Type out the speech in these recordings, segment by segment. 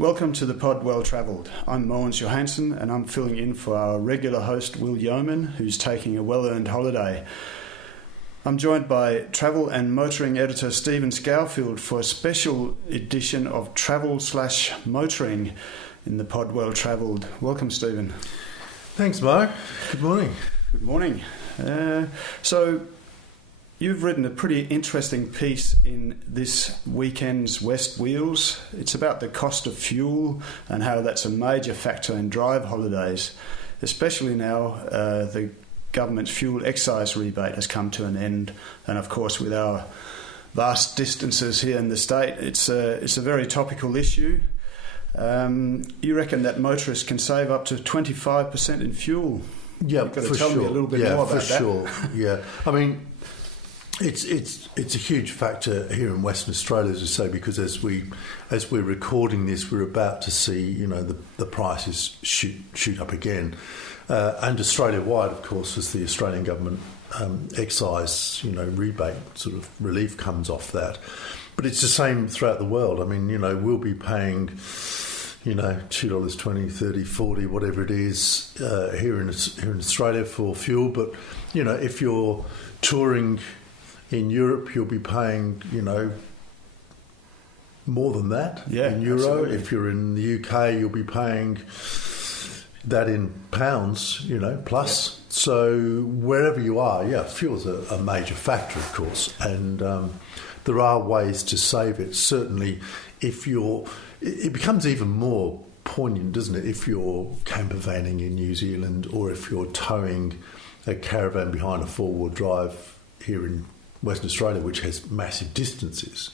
Welcome to the pod Well Travelled. I'm MOGENS Johansen and I'm filling in for our regular host Will Yeoman, who's taking a well-earned holiday. I'm joined by travel and motoring editor Stephen Scouurfield for a special edition of travel/motoring in the pod Well Travelled. Welcome, Stephen. Thanks, Mark. Good morning. Good morning. So you've written a pretty interesting piece in this weekend's West Wheels. It's about the cost of fuel and how that's a major factor in drive holidays, especially now the government's fuel excise rebate has come to an end. And of course, with our vast distances here in the state, it's a very topical issue. You reckon that motorists can save up to 25% in fuel? Yeah, You've got to for tell sure. me a little bit more about that. Yeah, for sure. Yeah, I mean, it's a huge factor here in Western Australia, as we say, because as we're recording this, we're about to see the prices shoot up again, and Australia-wide, of course, as the Australian government excise rebate sort of relief comes off that. But it's the same throughout the world. I mean, we'll be paying, $2, $20, $30, $40, whatever it is, here in Australia for fuel. But, if you're touring in Europe, you'll be paying, more than that in euro. Absolutely. If you're in the UK, you'll be paying that in pounds, plus. Yeah. So wherever you are, fuel's a major factor, of course. And there are ways to save it. Certainly, it becomes even more poignant, doesn't it, if you're campervanning in New Zealand or if you're towing a caravan behind a four-wheel drive here in Western Australia, which has massive distances,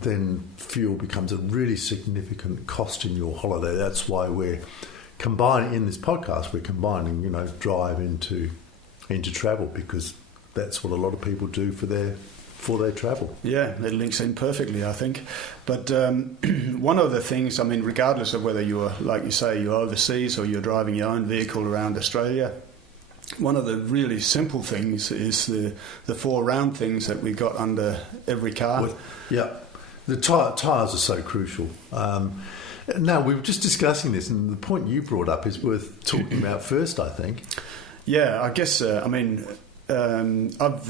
then fuel becomes a really significant cost in your holiday. That's why we're combining, in this podcast, drive into travel, because that's what a lot of people do for their travel. Yeah, it links in perfectly, I think. But one of the things, regardless of whether you're, like you say, you're overseas or you're driving your own vehicle around Australia, one of the really simple things is the four round things that we got under every car. The tyres are so crucial. Now, we were just discussing this, and the point you brought up is worth talking about first, I think. Yeah, I guess, I've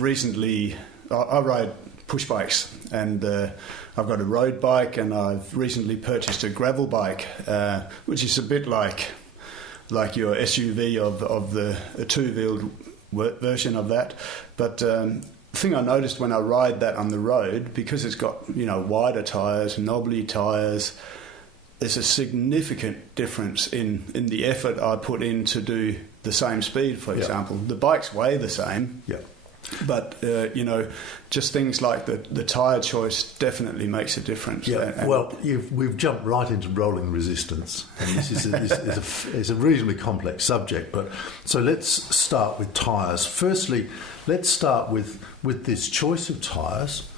recently... I ride push bikes, and I've got a road bike, and I've recently purchased a gravel bike, which is a bit like your SUV of the two-wheeled version of that. But the thing I noticed when I ride that on the road, because it's got wider tyres, knobbly tyres, there's a significant difference in the effort I put in to do the same speed, for example. The bikes weigh the same. Yeah. But, just things like the tyre choice definitely makes a difference. Yeah, we've jumped right into rolling resistance, and this is a reasonably complex subject. But so let's start with tyres. Firstly, let's start with this choice of tyres.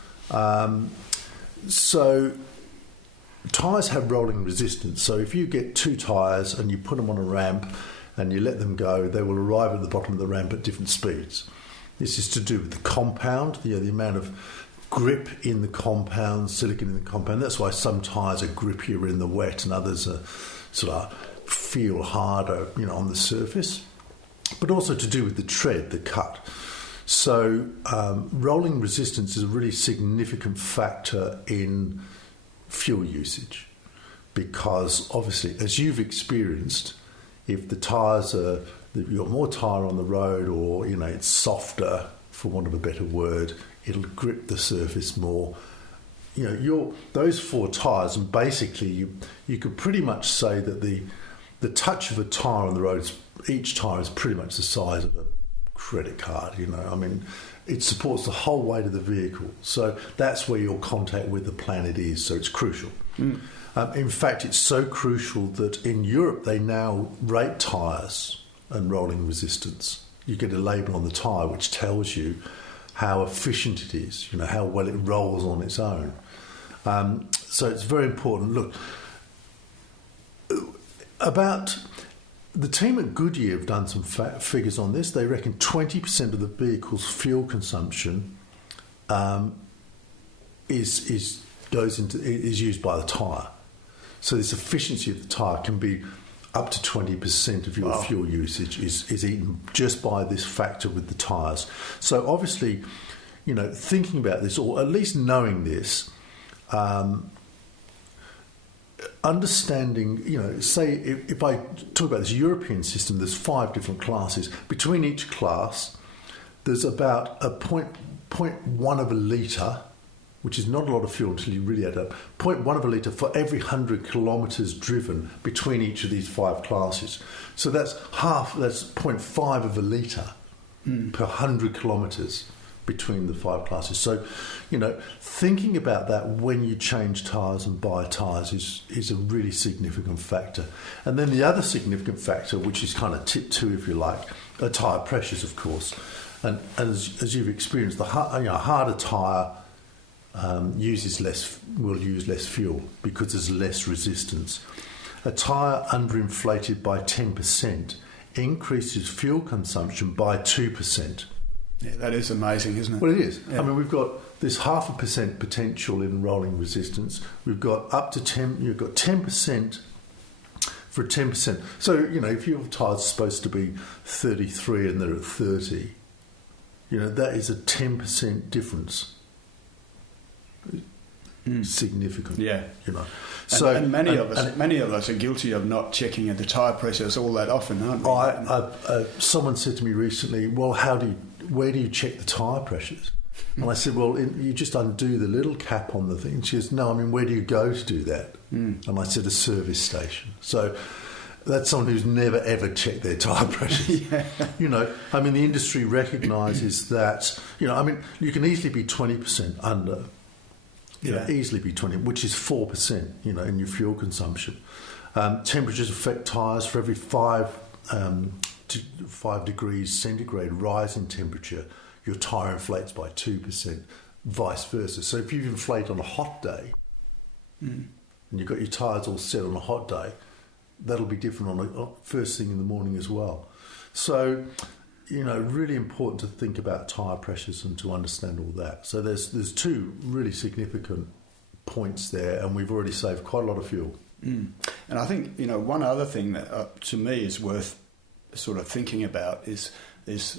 So tyres have rolling resistance. So if you get two tyres and you put them on a ramp and you let them go, they will arrive at the bottom of the ramp at different speeds. This is to do with the compound, the amount of grip in the compound, silicon in the compound. That's why some tyres are grippier in the wet and others are sort of feel harder, on the surface. But also to do with the tread, the cut. So rolling resistance is a really significant factor in fuel usage, because obviously, as you've experienced, if the tyres are... you've got more tyre on the road, or it's softer, for want of a better word, it'll grip the surface more. Those four tyres, and basically you could pretty much say that the touch of a tyre on the road, each tyre is pretty much the size of a credit card. It supports the whole weight of the vehicle, so that's where your contact with the planet is. So it's crucial. In fact, it's so crucial that in Europe they now rate tyres and rolling resistance. You get a label on the tyre which tells you how efficient it is, how well it rolls on its own. So it's very important. Look, about the team at Goodyear have done some figures on this. They reckon 20% of the vehicle's fuel consumption is used by the tyre. So this efficiency of the tyre can be up to 20% of your fuel usage is eaten just by this factor with the tyres. So obviously, thinking about this, or at least knowing this, understanding, say if I talk about this European system, there's 5 different classes. Between each class, there's about a 0.1 of a litre, which is not a lot of fuel until you really add up, 0.1 of a litre for every 100 kilometres driven between each of these 5 classes. So that's 0.5 of a litre per 100 kilometres between the 5 classes. So, thinking about that when you change tyres and buy tyres is a really significant factor. And then the other significant factor, which is kind of tip 2, if you like, are tyre pressures, of course. And as you've experienced, the harder tyre will use less fuel because there's less resistance. A tyre underinflated by 10% increases fuel consumption by 2%. Yeah, that is amazing, isn't it? Well, it is. Yeah. I mean, we've got this 0.5% potential in rolling resistance. We've got up to 10. You've got 10% for 10%. So if your tyres are supposed to be 33 and they're at 30, that is a 10% difference. Significant. Yeah. So and many of us are guilty of not checking the tyre pressures all that often, aren't we? Someone said to me recently, well, where do you check the tyre pressures? And I said, well, you just undo the little cap on the thing. And she goes, no, I mean, where do you go to do that? And I said, a service station. So that's someone who's never, ever checked their tyre pressures. Yeah. The industry recognises that, you can easily be 20% under. Easily be 20, which is 4%, in your fuel consumption. Temperatures affect tyres. For every 5 degrees centigrade rise in temperature, your tyre inflates by 2%, vice versa. So if you inflate on a hot day, and you've got your tyres all set on a hot day, that'll be different on first thing in the morning as well. So, really important to think about tyre pressures and to understand all that. So there's 2 really significant points there, and we've already saved quite a lot of fuel. And I think, one other thing that to me is worth sort of thinking about is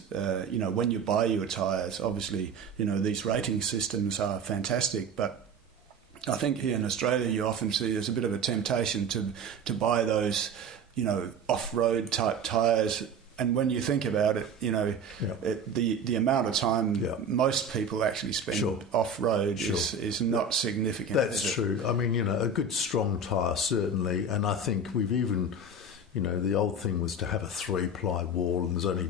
when you buy your tyres, obviously, these rating systems are fantastic, but I think here in Australia you often see there's a bit of a temptation to buy those, off-road type tyres. And when you think about it, the amount of time most people actually spend off-road is not significant. That's true. I mean, a good strong tyre, certainly. And I think we've even, the old thing was to have a 3-ply wall, and there's only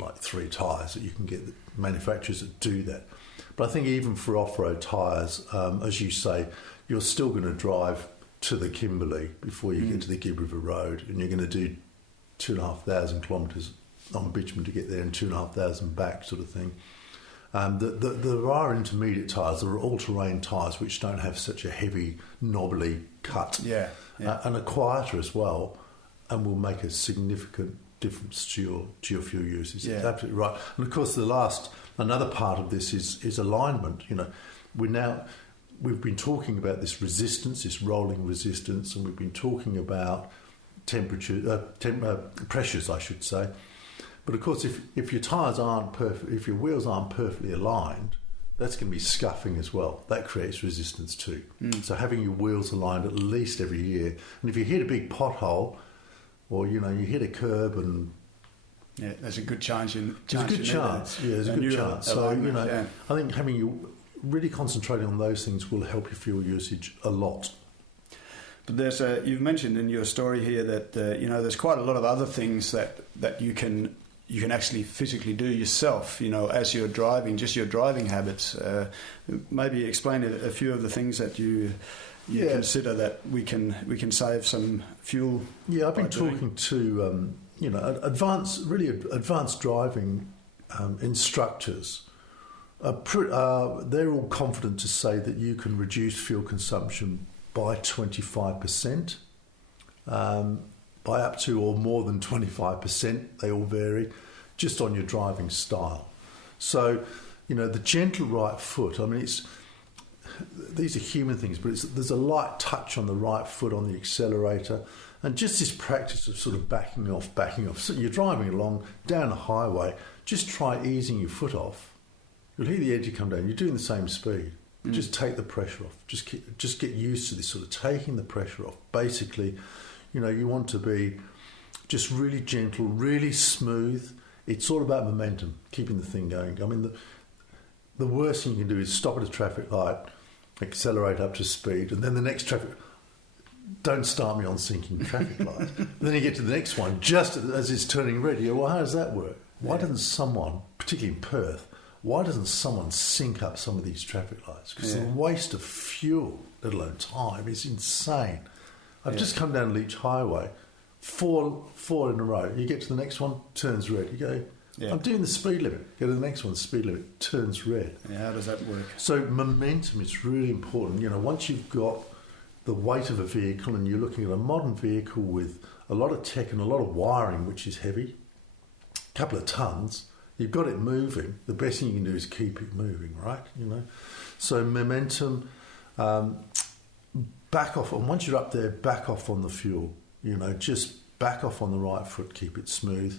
like 3 tyres that you can get, manufacturers that do that. But I think even for off-road tyres, as you say, you're still going to drive to the Kimberley before you get to the Gibb River Road, and you're going to do 2,500 kilometres on bitumen to get there and 2,500 back, sort of thing. There are intermediate tyres, there are all-terrain tyres which don't have such a heavy, knobbly cut, and are quieter as well, and will make a significant difference to your fuel usage. Yeah. That's absolutely right. And of course, another part of this is alignment. We've been talking about this resistance, this rolling resistance, and we've been talking about pressures, I should say. But of course, if your tyres aren't perfect, if your wheels aren't perfectly aligned, that's going to be scuffing as well. That creates resistance too. So having your wheels aligned at least every year, and if you hit a big pothole, or you hit a curb and there's a good chance. There's a good chance. Yeah, there's a good chance. So I think having you really concentrating on those things will help your fuel usage a lot. But you've mentioned in your story here that there's quite a lot of other things that you can actually physically do yourself. As you're driving, just your driving habits. Maybe explain a few of the things that you consider that we can save some fuel. Yeah, I've been talking to advanced driving instructors. They're all confident to say that you can reduce fuel consumption by 25%, by up to or more than 25%, they all vary, just on your driving style. So, the gentle right foot, I mean, these are human things, but there's a light touch on the right foot on the accelerator, and just this practice of sort of backing off. So you're driving along down a highway, just try easing your foot off. You'll hear the edge come down. You're doing the same speed. Just take the pressure off. Just get used to this sort of taking the pressure off. Basically, you want to be just really gentle, really smooth. It's all about momentum, keeping the thing going. I mean, the worst thing you can do is stop at a traffic light, accelerate up to speed, and then the next traffic... Don't start me on sinking traffic lights. Then you get to the next one, just as it's turning red. You go, well, how does that work? Why doesn't someone, particularly in Perth, why doesn't someone sync up some of these traffic lights? Because the waste of fuel, let alone time, is insane. I've just come down Leach Highway, four in a row. You get to the next one, turns red. You go, I'm doing the speed limit. Go to the next one, speed limit, turns red. Yeah, how does that work? So momentum is really important. Once you've got the weight of a vehicle and you're looking at a modern vehicle with a lot of tech and a lot of wiring, which is heavy, a couple of tons, you've got it moving. The best thing you can do is keep it moving, right? So momentum, back off, and once you're up there, back off on the fuel. Just back off on the right foot, keep it smooth,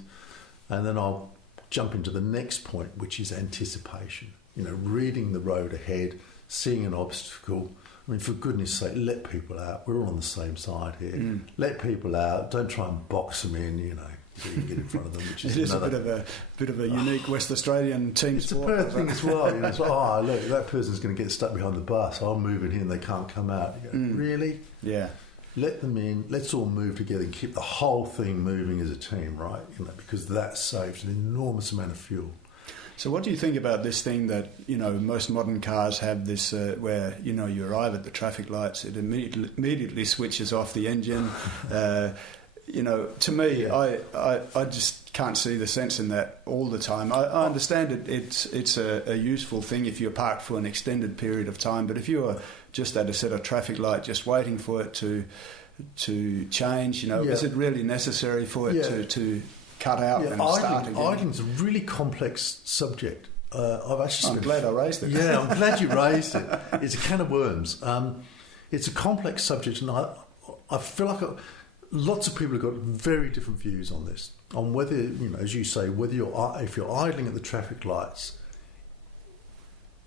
and then I'll jump into the next point, which is anticipation. Reading the road ahead, seeing an obstacle. I mean, for goodness sake, let people out. We're all on the same side here. Let people out. Don't try and box them in, so you can get in front of them. Which is it is a bit of a unique West Australian team sport. It's a Perth thing as well. It's like, look, that person's going to get stuck behind the bus. I'll move in here and they can't come out. You go, really? Yeah. Let them in. Let's all move together and keep the whole thing moving as a team, right? Because that saves an enormous amount of fuel. So what do you think about this thing that, most modern cars have this where, you arrive at the traffic lights, it immediately switches off the engine. To me, I just can't see the sense in that all the time. I understand it's a useful thing if you're parked for an extended period of time, but if you're just at a set of traffic light just waiting for it to change, is it really necessary for it to cut out and start again? Idling's a really complex subject. I'm glad I raised it. Yeah, I'm glad you raised it. It's a can of worms. It's a complex subject, and I feel like lots of people have got very different views on this, on whether, as you say, if you're idling at the traffic lights,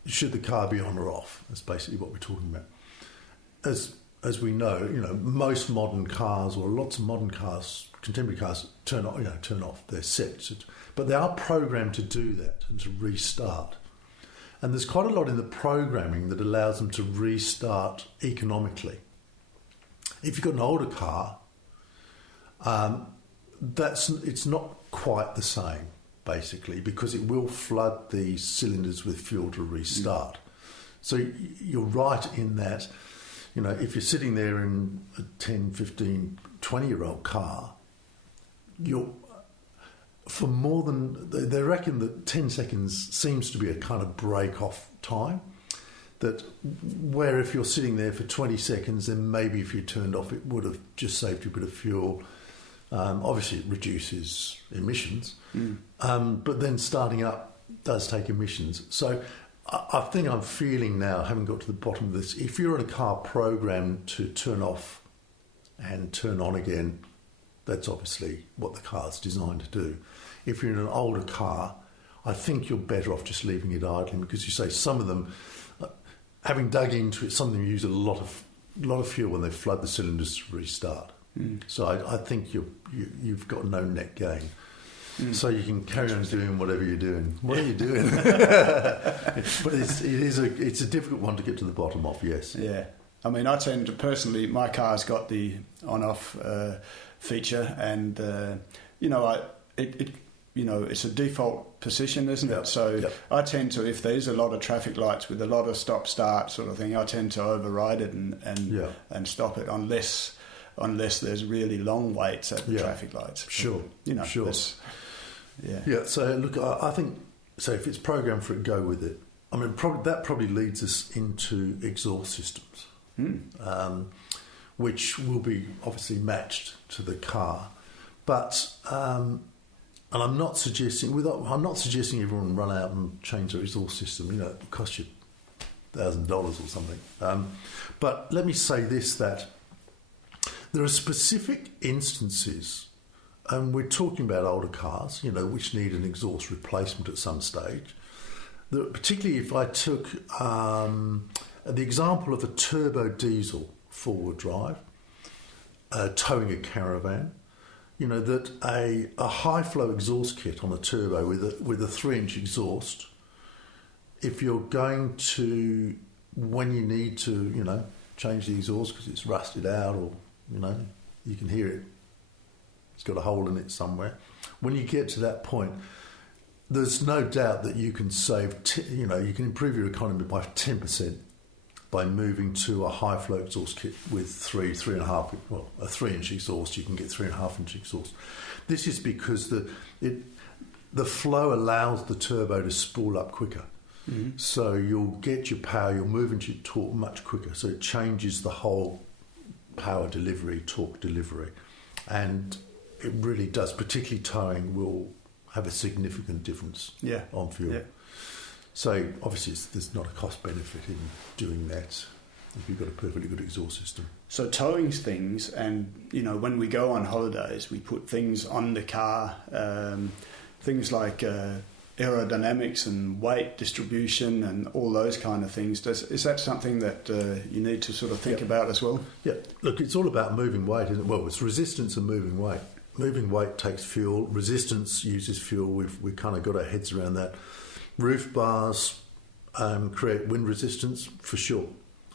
should the car be on or off? That's basically what we're talking about. As we know, most modern cars, or lots of modern cars, contemporary cars, turn off. They're set, but they are programmed to do that and to restart. And there's quite a lot in the programming that allows them to restart economically. If you've got an older car, it's not quite the same, basically, because it will flood the cylinders with fuel to restart. So you're right in that, if you're sitting there in a 10, 15, 20-year-old car, for more than... They reckon that 10 seconds seems to be a kind of break-off time, that where if you're sitting there for 20 seconds, then maybe if you turned off, it would have just saved you a bit of fuel. Obviously, it reduces emissions, but then starting up does take emissions. So I think I'm feeling now, having got to the bottom of this, if you're in a car programmed to turn off and turn on again, that's obviously what the car's designed to do. If you're in an older car, I think you're better off just leaving it idling, because you say some of them, having dug into it, some of them use a lot of fuel when they flood the cylinders to restart. So I think you've got no net gain. So you can carry on doing whatever you're doing. What are you doing? But it's a difficult one to get to the bottom of, yes. Yeah. I mean, I tend to personally, my car's got the on-off feature, and it's a default position, isn't it? So I tend to, if there's a lot of traffic lights with a lot of stop-start sort of thing, I tend to override it and stop it unless there's really long waits at the traffic lights. Sure. Sure. Yeah. So look, I think if it's programmed for it, go with it. I mean, that probably leads us into exhaust systems, which will be obviously matched to the car, but. And I'm not suggesting everyone run out and change their exhaust system. It costs you $1,000 or something. But let me say this, that there are specific instances, and we're talking about older cars, which need an exhaust replacement at some stage. Particularly if I took the example of a turbo diesel four-wheel drive, towing a caravan, that a high-flow exhaust kit on a turbo with a 3-inch exhaust, if you're going to, when you need to, change the exhaust because it's rusted out or, you can hear it, it's got a hole in it somewhere. When you get to that point, there's no doubt that you can save, you can improve your economy by 10% by moving to a high flow exhaust kit with 3.5, well, a 3-inch exhaust. You can get 3.5-inch exhaust. This is because the flow allows the turbo to spool up quicker. Mm-hmm. So you'll get your power, you'll move into your torque much quicker. So it changes the whole power delivery, torque delivery. And it really does, particularly towing, will have a significant difference on fuel. Yeah. So obviously there's not a cost benefit in doing that if you've got a perfectly good exhaust system. So towing things, and when we go on holidays, we put things on the car, things like aerodynamics and weight distribution and all those kind of things. Is that something that you need to sort of think about as well? Yeah, look, it's all about moving weight, isn't it? Well, it's resistance and moving weight. Moving weight takes fuel. Resistance uses fuel. We've kind of got our heads around that. Roof bars create wind resistance for sure.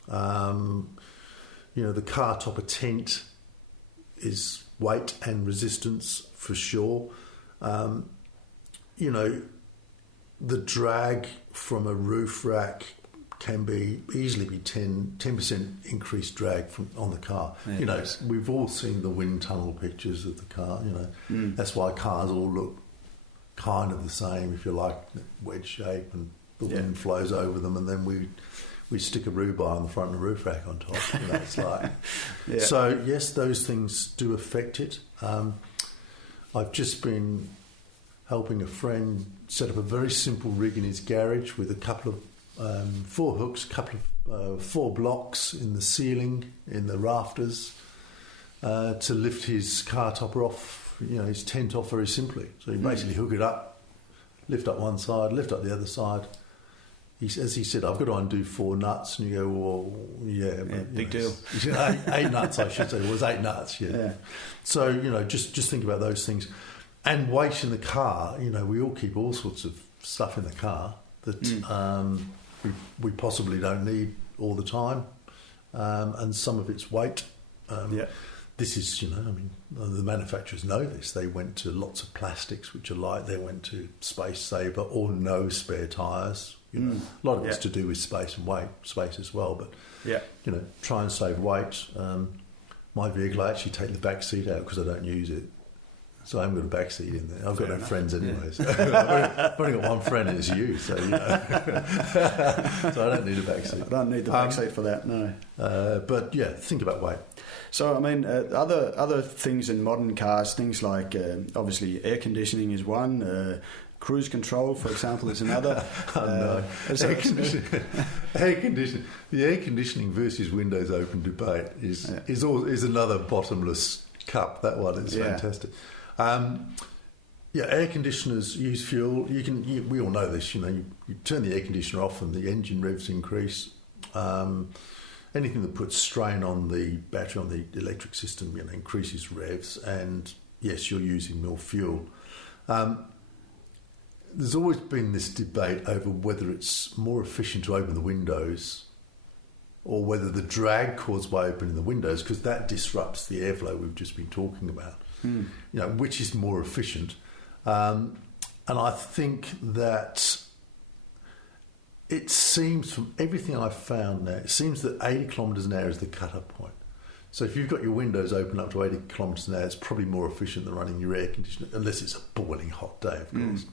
The car topper tent is weight and resistance for sure. The drag from a roof rack can easily be 10% increased drag on the car. Yeah, we've all seen the wind tunnel pictures of the car. That's why cars all look kind of the same, if you like, wedge shape, and the wind flows over them, and then we stick a rhubar on the front and a roof rack on top. It's like so. Yes, those things do affect it. I've just been helping a friend set up a very simple rig in his garage with a couple of 4 hooks, couple of 4 blocks in the ceiling, in the rafters, to lift his car topper off, his tent off very simply. So you basically hook it up, lift up one side, lift up the other side. As he said, I've got to undo 4 nuts, and you go, well, but, big deal. 8 nuts, I should say. It was 8 nuts, yeah. So, just think about those things. And weight in the car, we all keep all sorts of stuff in the car that we possibly don't need all the time, and some of it's weight. This is, the manufacturers know this. They went to lots of plastics which are light. They went to space saver or no spare tyres. A lot of it's to do with space and weight, space as well. But try and save weight. My vehicle, I actually take the back seat out because I don't use it. So I haven't got a back seat in there. I've got no friends anyway. So I've only got one friend, and it's you. So so I don't need a back seat. I don't need the back seat for that. No. But think about weight. So other things in modern cars, things like obviously air conditioning is one. Cruise control, for example, is another. No. Air conditioning. The air conditioning versus windows open debate is another bottomless cup. That one is fantastic. Air conditioners use fuel. We all know this. You turn the air conditioner off and the engine revs increase. Anything that puts strain on the battery, on the electric system, increases revs. And yes, you're using more fuel. There's always been this debate over whether it's more efficient to open the windows or whether the drag caused by opening the windows, because that disrupts the airflow we've just been talking about, which is more efficient. And I think that it seems, from everything I've found now, it seems that 80 kilometres an hour is the cut-off point. So if you've got your windows open up to 80 kilometres an hour, it's probably more efficient than running your air conditioner, unless it's a boiling hot day, of course.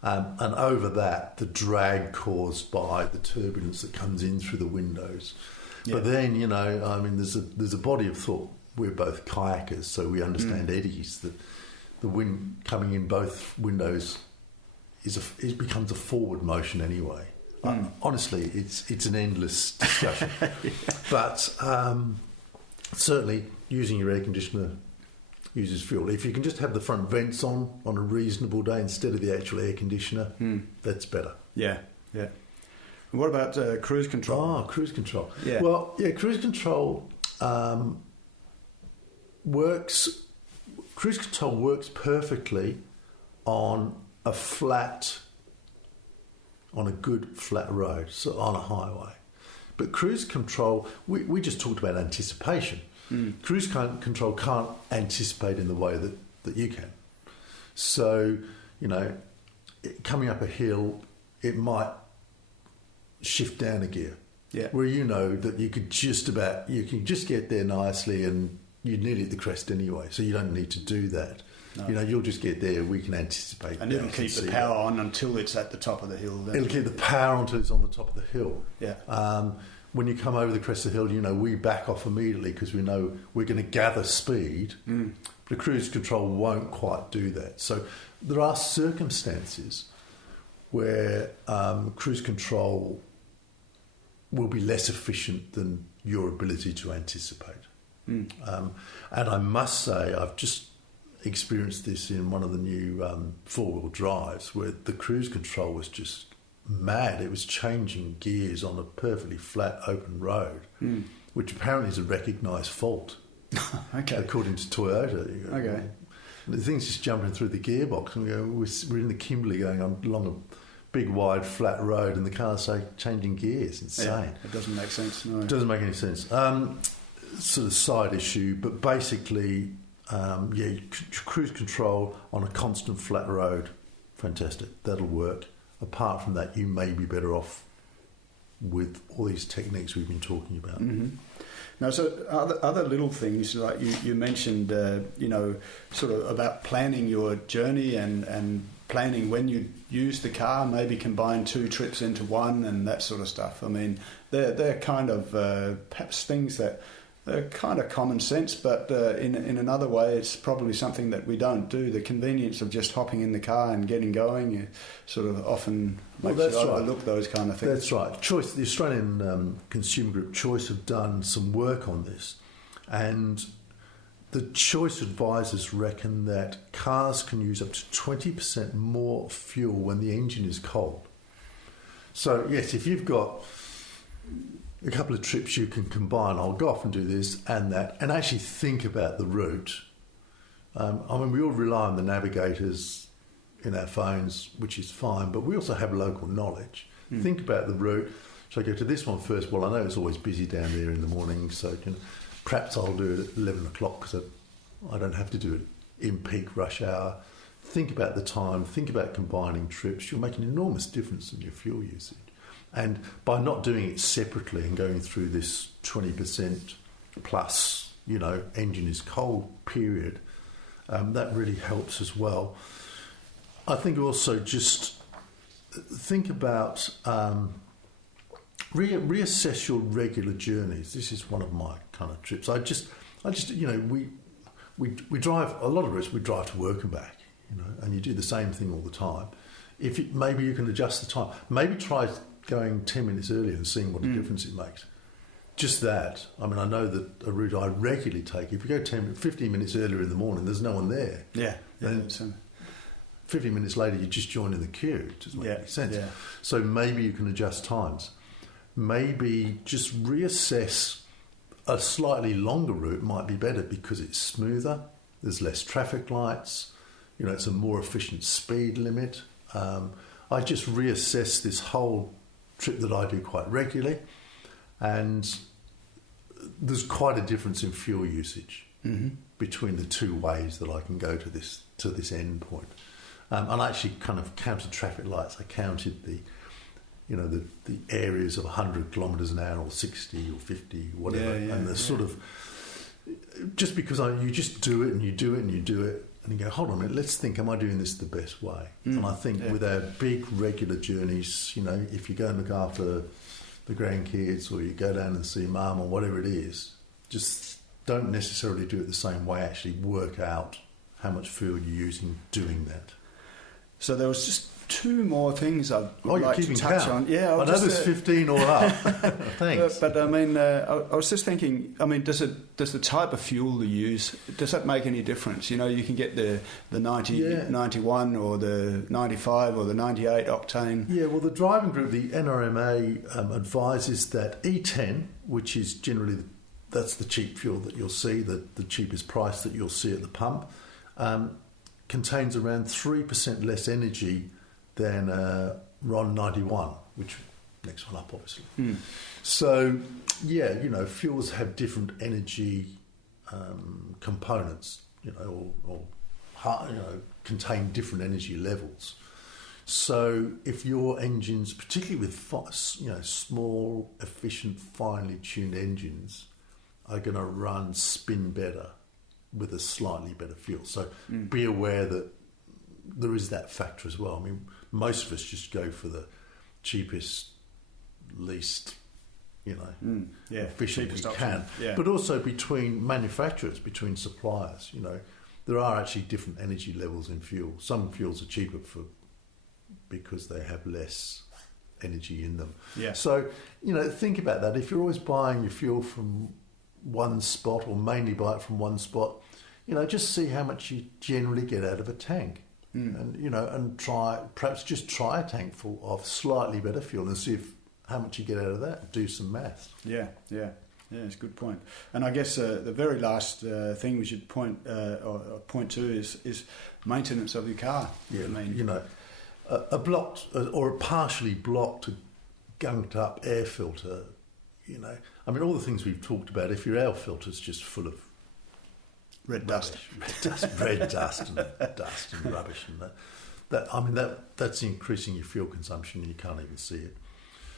And over that, the drag caused by the turbulence that comes in through the windows. But then, there's a body of thought. We're both kayakers, so we understand eddies, that the wind coming in both windows it becomes a forward motion anyway. Honestly, it's an endless discussion. But certainly using your air conditioner uses fuel. If you can just have the front vents on a reasonable day instead of the actual air conditioner, that's better. Yeah, yeah. And what about cruise control? Oh, cruise control. Yeah. Well, yeah, cruise control works. Cruise control works perfectly on a good flat road, so on a highway. But cruise control, we just talked about anticipation. Cruise control can't anticipate in the way that you can. So, coming up a hill, it might shift down a gear. Yeah. Where you know that you can just get there nicely and you're nearly at the crest anyway, so you don't need to do that. No. You'll just get there, we can anticipate. And it'll keep the power on until it's at the top of the hill. Then. It'll keep the power on until it's on the top of the hill. Yeah. When you come over the crest of the hill, we back off immediately because we know we're going to gather speed. The cruise control won't quite do that. So there are circumstances where cruise control will be less efficient than your ability to anticipate. And I must say, I've just experienced this in one of the new four-wheel drives where the cruise control was just mad. It was changing gears on a perfectly flat open road, which apparently is a recognised fault. Okay. According to Toyota. Okay. The thing's just jumping through the gearbox, and we're in the Kimberley going along a big wide flat road, and the car's changing gears. Insane. Yeah, it doesn't make sense. No. It doesn't make any sense. Sort of side issue, but basically, cruise control on a constant flat road, fantastic. That'll work. Apart from that, you may be better off with all these techniques we've been talking about. Mm-hmm. Now, so other little things like you mentioned, sort of about planning your journey and planning when you use the car, maybe combine 2 trips into one and that sort of stuff. I mean, they're kind of perhaps things that are kind of common sense, but in another way, it's probably something that we don't do. The convenience of just hopping in the car and getting going sort of often makes you overlook those kind of things. That's right. Choice, the Australian Consumer Group Choice have done some work on this, and the Choice advisors reckon that cars can use up to 20% more fuel when the engine is cold. So yes, if you've got a couple of trips you can combine, I'll go off and do this and that, and actually think about the route. We all rely on the navigators in our phones, which is fine, but we also have local knowledge. Think about the route. Should I go to this one first? Well, I know it's always busy down there in the morning, so perhaps I'll do it at 11 o'clock because I don't have to do it in peak rush hour. Think about the time, think about combining trips. You'll make an enormous difference in your fuel usage. And by not doing it separately and going through this 20% plus, engine is cold period, that really helps as well. I think also just think about reassess your regular journeys. This is one of my kind of trips. I just we drive a lot of us. We drive to work and back, and you do the same thing all the time. Maybe you can adjust the time. Maybe try going 10 minutes earlier and seeing what a difference it makes. Just that. I know that a route I regularly take, if you go 15 minutes earlier in the morning, there's no one there. Yeah. And 15 minutes later, you just join in the queue. It doesn't make any sense. Yeah. So maybe you can adjust times. Maybe just reassess a slightly longer route might be better because it's smoother, there's less traffic lights, it's a more efficient speed limit. I just reassess this whole trip that I do quite regularly, and there's quite a difference in fuel usage between the two ways that I can go to this end point. And I actually kind of counted traffic lights. I counted the areas of 100 kilometres an hour or 60 or 50, whatever. And the sort of, just because you just do it and you do it and you do it, and you go, hold on a minute, let's think, am I doing this the best way? And I think with our big regular journeys, if you go and look after the grandkids or you go down and see mum or whatever it is, just don't necessarily do it the same way. Actually work out how much fuel you're using doing that. So there was just two more things I'd you're like to keeping touch count. on. Yeah, I know there's 15 all up. Thanks. But I mean, I was just thinking. I mean, does the type of fuel you use, does that make any difference? You know, you can get the 91 or the 95 or the 98 octane. Yeah, well, the driving group, the NRMA, advises that E10, which is generally that's the cheap fuel that you'll see, the cheapest price that you'll see at the pump, contains around 3% less energy than RON 91, which next one up, obviously. So, yeah, you know, fuels have different energy components, you know, or contain different energy levels. So, if your engines, particularly with small, efficient, finely tuned engines, are going to spin better with a slightly better fuel. So be aware that there is that factor as well. I mean, most of us just go for the cheapest, least, efficient we can. Yeah. But also between manufacturers, between suppliers, you know, there are actually different energy levels in fuel. Some fuels are cheaper because they have less energy in them. Yeah. So, you know, think about that. If you're always buying your fuel from one spot or mainly buy it from one spot, you know, just see how much you generally get out of a tank. And, you know, and perhaps just try a tank full of slightly better fuel and see how much you get out of that. Do some maths. Yeah, it's a good point. And I guess the very last thing we should point to is maintenance of your car. Yeah, I mean, you know, a blocked or a partially blocked, gunked up air filter, you know, I mean, all the things we've talked about, if your air filter's just full of red dust and rubbish, and that's increasing your fuel consumption and you can't even see it.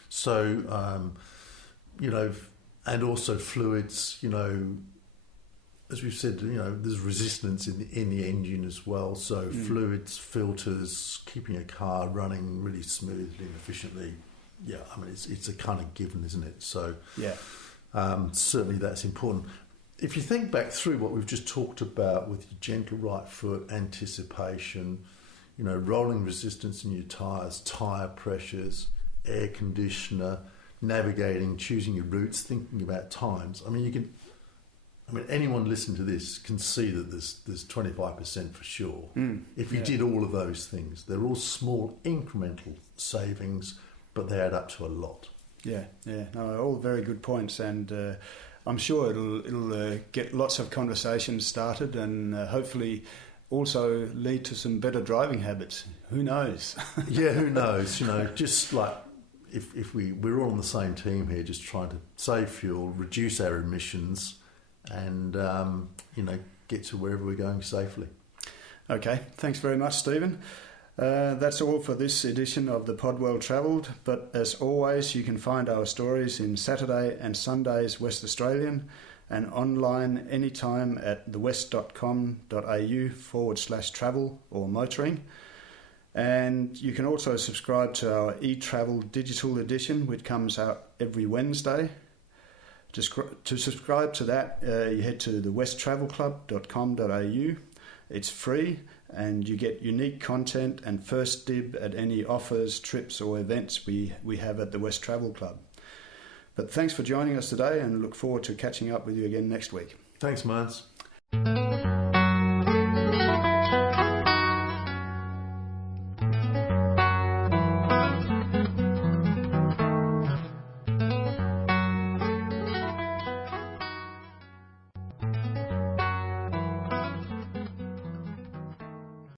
So, you know, and also fluids, you know, as we've said, you know, there's resistance in the engine as well. So fluids, filters, keeping a car running really smoothly and efficiently. Yeah, I mean, it's a kind of given, isn't it? So, yeah, certainly that's important. If you think back through what we've just talked about with your gentle right foot, anticipation, you know, rolling resistance in your tyres, tyre pressures, air conditioner, navigating, choosing your routes, thinking about times. I mean, anyone listening to this can see that there's 25% for sure. If you did all of those things, they're all small incremental savings, but they add up to a lot. Yeah. No, all very good points, and I'm sure it'll get lots of conversations started, and hopefully also lead to some better driving habits. Who knows? Yeah, who knows? You know, just like if we're all on the same team here, just trying to save fuel, reduce our emissions, and you know, get to wherever we're going safely. Okay, thanks very much, Stephen. That's all for this edition of the Pod Well Travelled, but as always you can find our stories in Saturday and Sunday's West Australian and online anytime at thewest.com.au/travel or motoring. And you can also subscribe to our e-travel digital edition, which comes out every Wednesday. To subscribe to that, you head to thewesttravelclub.com.au. It's free, and you get unique content and first dib at any offers, trips or events we have at the West Travel Club. But thanks for joining us today, and look forward to catching up with you again next week. Thanks, Mans.